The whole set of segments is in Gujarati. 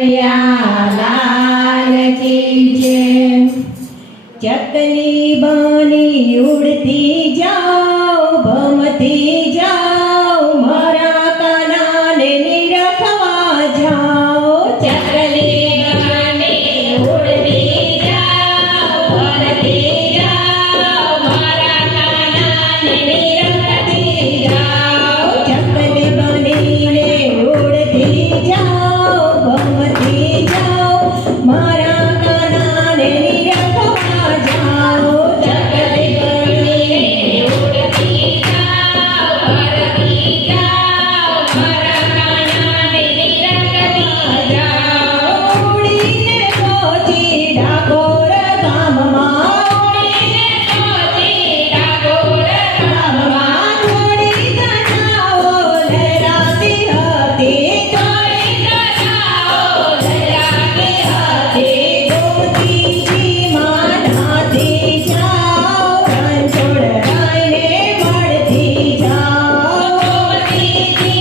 लाल की जय। चकली बनी उड़ती जाओ भमती जाओ मारा काना ने निरखवा जाओ। चकली बनी उड़ती जाओ भमती जाओ मारा काना ने निरखती जाओ। चकली बनी ने उड़ती जाओ भमती जाओ मारा काना ने निरखवा जाओ। चकली बनी ने उड़ती जाओ भमती जाओ मारा काना ने निरखवा जाओ। उड़ीने पહોંચી ડાકોર ગામમાં, ઉડીને પહોંચી ડાકોર ગામમાં થોડી કથાઓ લહેરાતી હતી, થોડી કથાઓ લહેરાતી હતી। ગોમતીજીમાં નાતી જાઓ રણછોડ રાયને મળતી જાઓ। ગોમતીજીમાં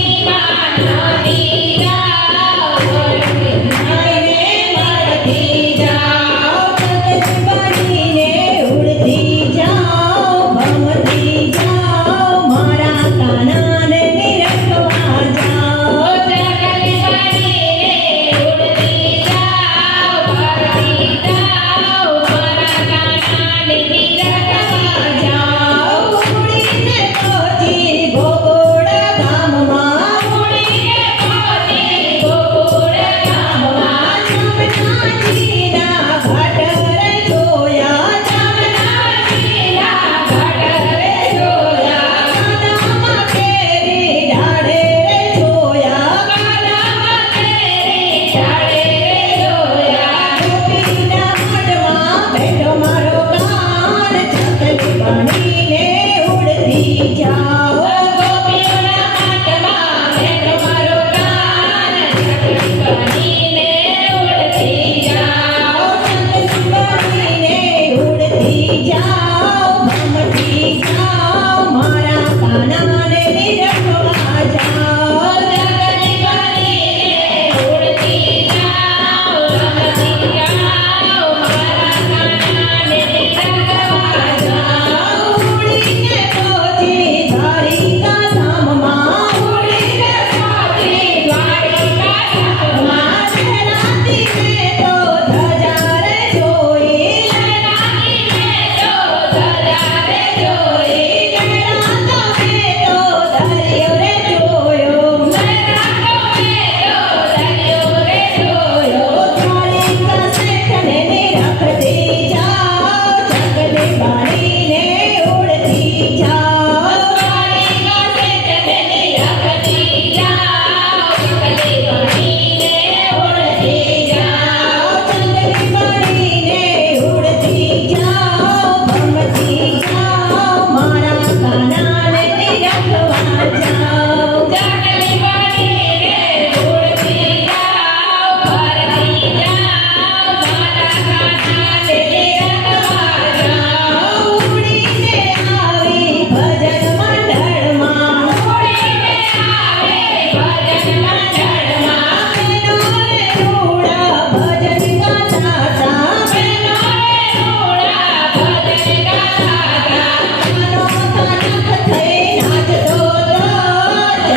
નાતી જાઓ રણછોડ રાયને મળતી જાઓ। ચકલી બનીને ઉડતી જાઓ ભમતી જાઓ મારા કાનાને નિરખવા જાઓ। ચકલી બનીને ઉડતી જાઓ ભમતી જાઓ મારા કાનાને નિરખવા જાઓ। ઉડીને પહોંચી ગોકુળ ગામમાં, ઉડીને પહોંચી ગોકુળ ગામમાં જમનાજીના ઘાટ રે જોયા, જમનાજીના ઘાટ રે જોયા। કાનામાં કેરી ડાળે રે જોયા, કાનામાં કેરી ડાળે રે જોયા। ગોપીના મઢમાં બેઠો મારો કાન, ચકલી બનીને ઉડતી જાઓ। ગોપીના મઢમાં બેઠો મારો કાન, ચકલી બનીને ઉડતી જાઓ। ચકલી બનીને ઉડતી જાઓ ભમતી જાઓ મારા કાનાને નિરખવા જાઓ। ચકલી બનીને ઉડતી જાઓ ભમતી જાઓ મારા કાનાને નિરખવા જાઓ। ઉડીને પહોંચી દ્વારિકા ધામમાં, ઉડીને પહોંચી દ્વારિકા ધામમાં લહેરાતી મેં તો ધજા રે જોઈ, લહેરાતી મેં તો ધજા રે જોઈ। લહેરાતો મેં તો દરિયો રે જોયો, લહેરાતો મેં તો દરિયો રે જોયો। દ્વારિકા શેઠને નિરખતી જાઓ, ચકલી બનીને ઉડતી જાઓ। દ્વારિકા શેઠને નિરખતી જાઓ, ચકલી બનીને ઉડતી જાઓ। ચકલી બનીને ઉડતી જાઓ ભમતી જાઓ મારા કાનાને નિરખવા જાઓ। ચકલી બનીને ઉડતી જાઓ ભમતી જાઓ મારા કાનાને નિરખવા જાઓ। ઉડીને આવી ભજન મંડળમાં, ઉડીને આવી ભજન મંડળમાં બહેનો રે રૂડા ભજન ગાતા તા, બહેનો રે રૂડા ભજન ગાતા તા। કાનો કાનક થઈ નાચતો તો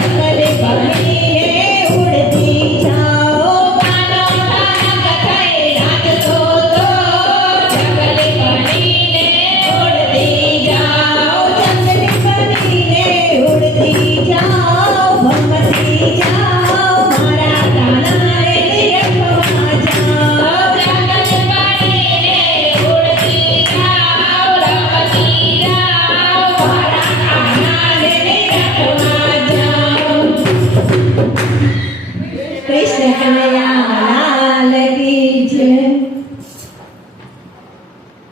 ચકલી બનીને ઉડતી જાઓ। કાનો કાનક થઈ નાચતો તો ચકલી બનીને ઉડતી જાઓ। ચકલી બનીને ઉડતી જાઓ ભમતી જાઓ મારા કાનાને નિરખવા જાઓ। ચકલી બનીને ઉડતી જાઓ રમતી જાઓ મારા કાનાને નિરખવા જાઓ। કૃષ્ણ કનૈયા